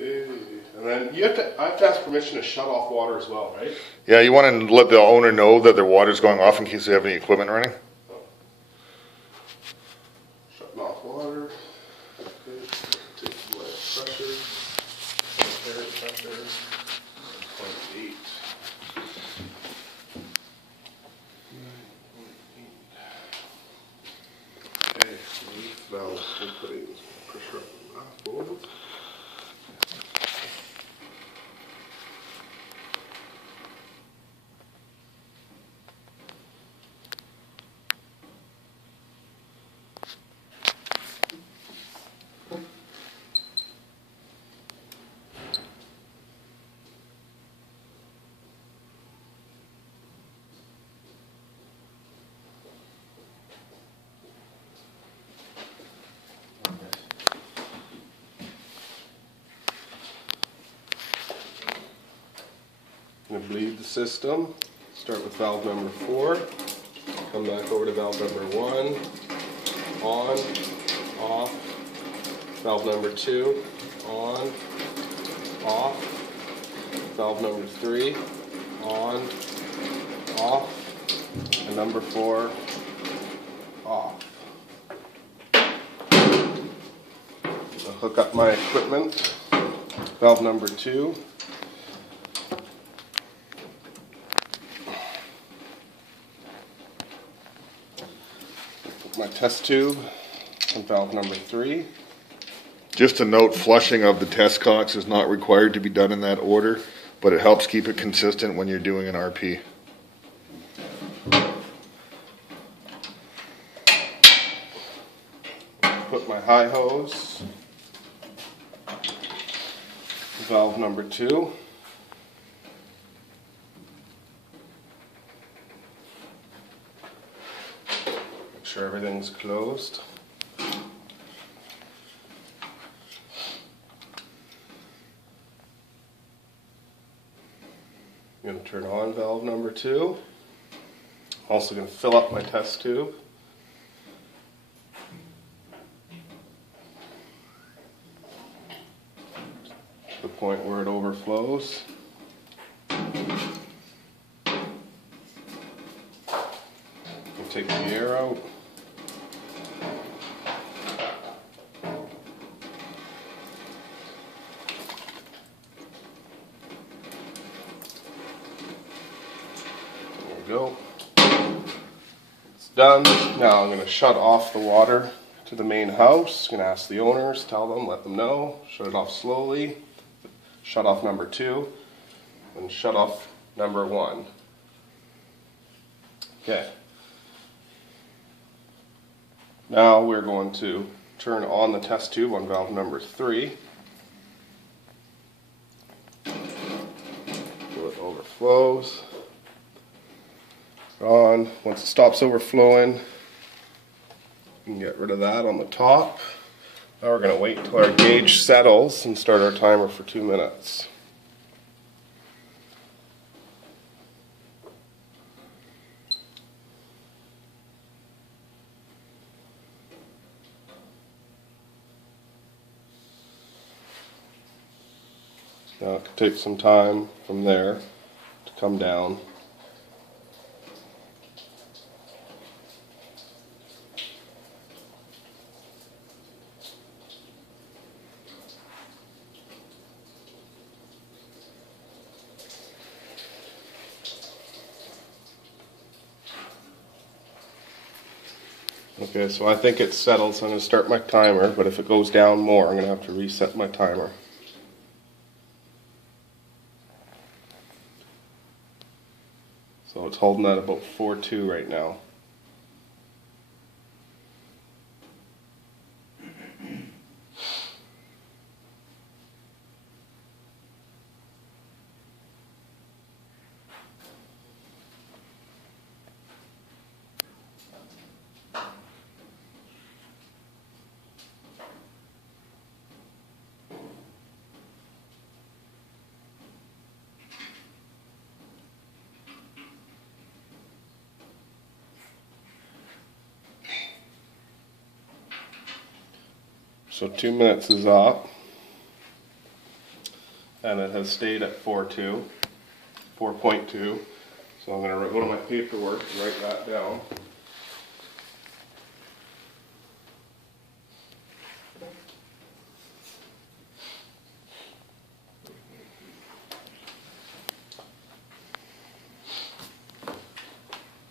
Okay, and then I have to ask permission to shut off water as well, right? Yeah, you want to let the owner know that their water's going off in case they have any equipment running. Oh. Shutting off water. Okay, take my pressure. Air pressure. 0.8. 9.8. Okay, valve inputting pressure up the board. I'm going to bleed the system. Start with valve number 4. Come back over to valve number 1. On, off. Valve number 2. On, off. Valve number 3. On, off. And number 4. Off. I'll hook up my equipment. Valve number 2. My test tube on valve number 3. Just a note, flushing of the test cocks is not required to be done in that order, but it helps keep it consistent when you're doing an RP. Put my high hose, valve number 2. Make sure everything's closed. I'm going to turn on valve number 2. Also going to fill up my test tube. To the point where it overflows. Take the air out. There we go. It's done. Now I'm going to shut off the water to the main house. I'm going to ask the owners, tell them, let them know. Shut it off slowly. Shut off number 2. And shut off number 1. Okay. Now we're going to turn on the test tube on valve number 3. Until it overflows. On. Once it stops overflowing, you can get rid of that on the top. Now we're going to wait until our gauge settles and start our timer for 2 minutes. Now it could take some time from there to come down. Okay, so I think it's settled, so I'm going to start my timer, but if it goes down more, I'm going to have to reset my timer. So it's holding at about 4.2 right now. So 2 minutes is up. and it has stayed at 4.2. So I'm going to go to my paperwork and write that down.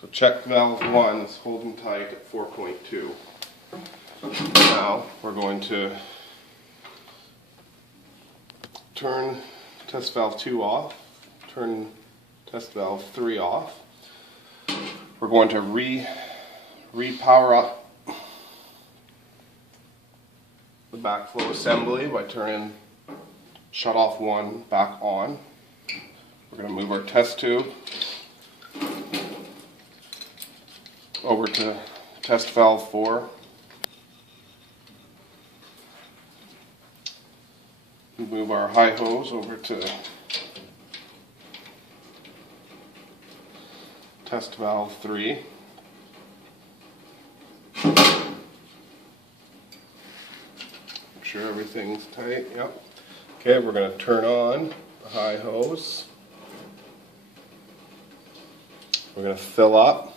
So check valve 1 is holding tight at 4.2. Now we're going to turn test valve 2 off, turn test valve 3 off. We're going to re-power up the backflow assembly by turning shut off 1 back on. We're going to move our test tube over to test valve 4. Move our high hose over to test valve 3. Make sure everything's tight. Yep. Okay, we're going to turn on the high hose. We're going to fill up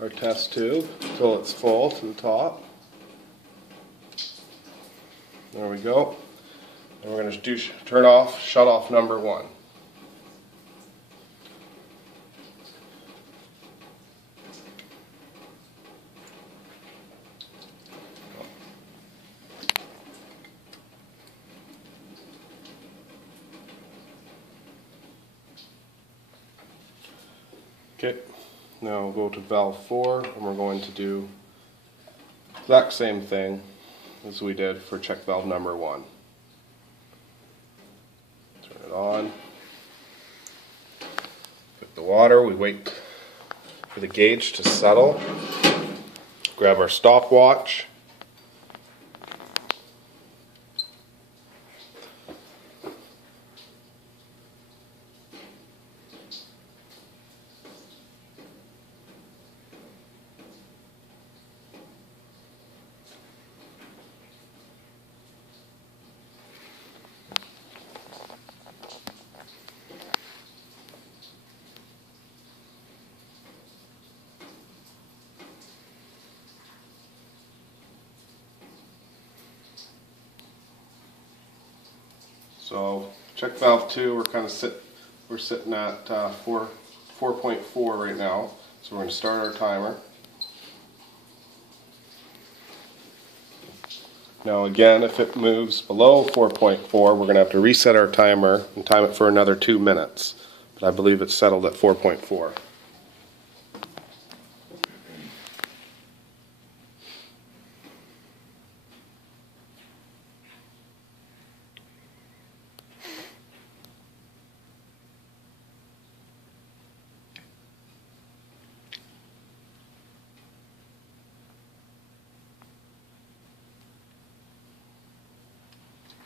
our test tube until it's full to the top. There we go. And we're going to turn off shut off number 1. Okay, now we'll go to valve 4 and we're going to do the exact same thing as we did for check valve number 1. Turn it on. Put the water, we wait for the gauge to settle. Grab our stopwatch. So check valve 2, we're sitting at 4.4 right now. So we're going to start our timer. Now again, if it moves below 4.4, we're going to have to reset our timer and time it for another 2 minutes. But I believe it's settled at 4.4.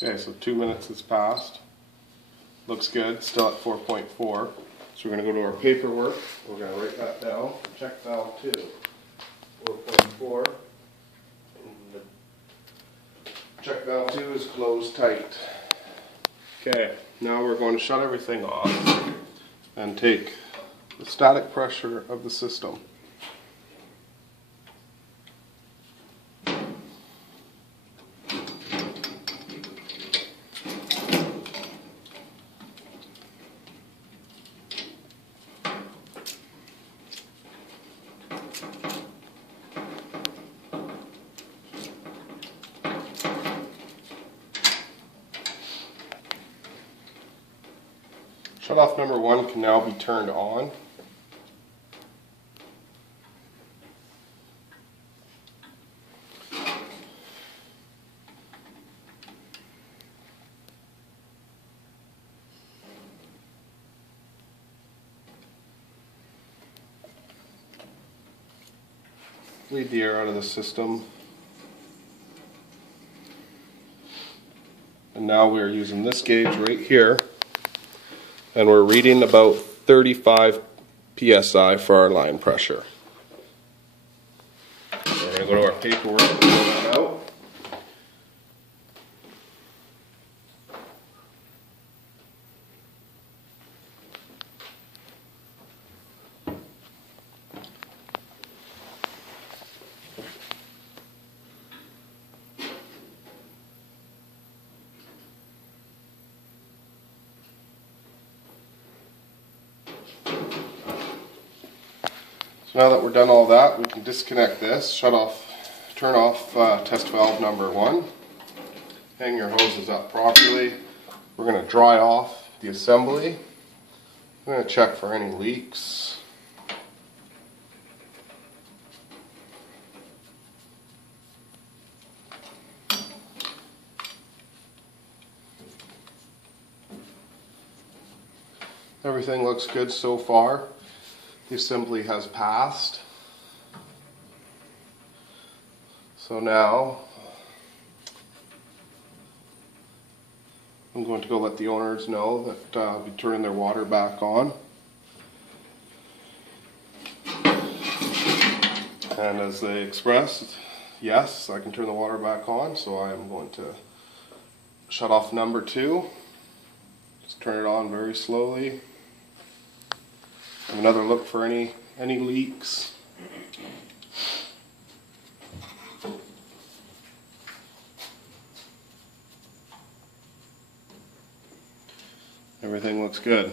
Okay, so 2 minutes has passed. Looks good, still at 4.4. So we're going to go to our paperwork. We're going to write that down. Check valve 2, 4.4. Check valve 2 is closed tight. Okay, now we're going to shut everything off and take the static pressure of the system. Shut-off number 1 can now be turned on. Bleed the air out of the system. And now we're using this gauge right here. And we're reading about 35 psi for our line pressure. We're going to go to our paperwork and pull that out. So now that we're done all that, we can disconnect this, turn off test valve number 1, hang your hoses up properly. We're going to dry off the assembly. I'm going to check for any leaks. Everything looks good so far. The assembly has passed. So now I'm going to go let the owners know that I'll be turning their water back on. And as they expressed, yes, I can turn the water back on, so I'm going to shut off number 2. Just turn it on very slowly. Have another look for any leaks. Everything looks good.